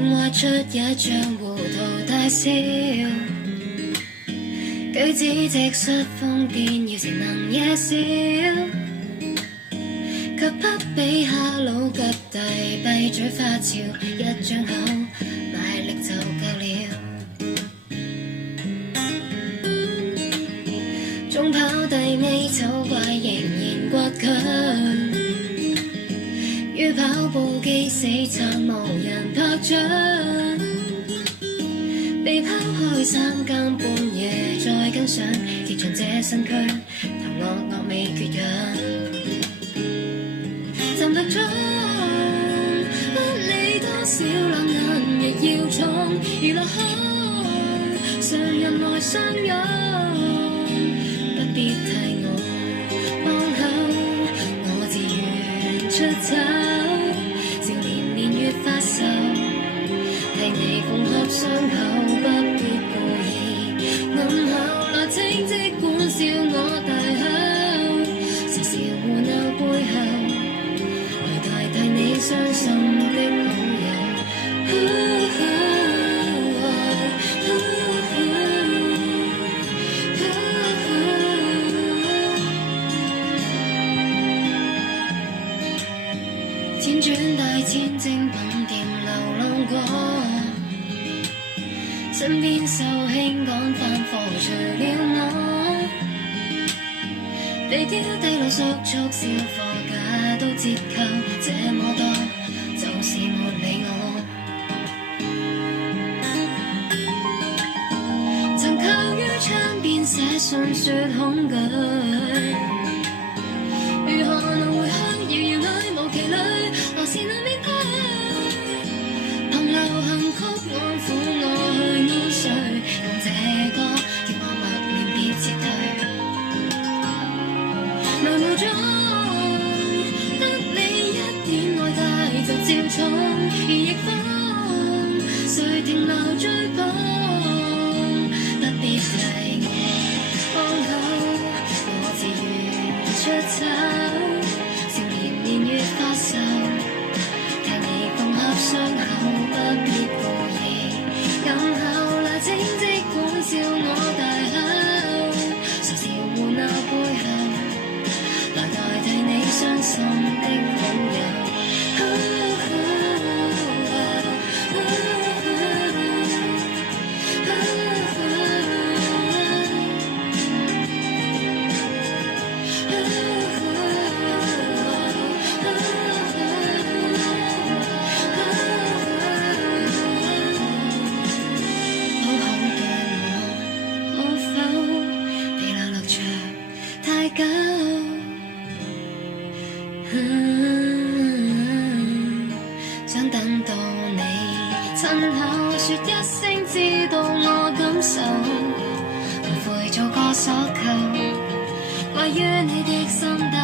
畫出一張糊塗大笑，舉止直率瘋癲，要情能夜笑，卻不比哈佬急遞閉嘴發潮，一張口賣力就夠了。縱跑第尾醜怪仍然倔強，於跑步機死撐無人拍掌，被拋開三更半夜再跟上，結盡這身軀頭惡未缺氧，站立中不理多少冷眼亦要闖，娛樂下常人來相擁，不必替我幫口，我自願出走，少年年月發愁，替你縫合傷口，不必故意暗口，來請即管笑我大口，時時胡鬧背後，來代替你傷心的好友。輾轉大千精品店流浪過，身邊壽星趕飯貨除了我，地雕低路叔促銷貨價都折扣，這麼多就是沒理我，曾靠於窗邊寫信說恐懼，如何能回去遙遙裏無期裏，何時能面對？憑流行曲安撫我去安睡，用這歌叫我默念別撤退。迷霧中得你一點愛戴就照闖，而逆風誰停留追捧？不必替我幫口，我自願出走，少年年月發愁，替你縫合傷口，不必故意暗口，來請即管笑我大口，常笑胡鬧背後，來代替你傷心的好友。想等到你親口說一聲知道我感受，無悔做個所求，關於你的心底